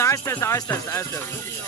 دھیمے آہستہ آہستہ آہستہ آہستہ آہستہ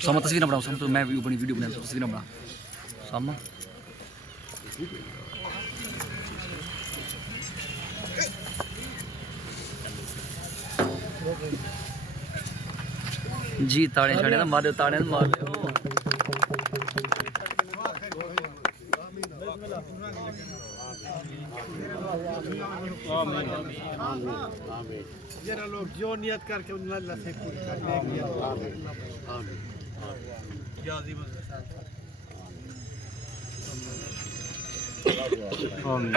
sama tasvir na banao, sama to main video bana tasvir na bana sama जी ताड़े छाड़े ना मार दे ताड़े ना मार दे जरा लोग जो नियत करके उन्हें अल्लाह से पूरी करने की आमीन या अजीम आमीन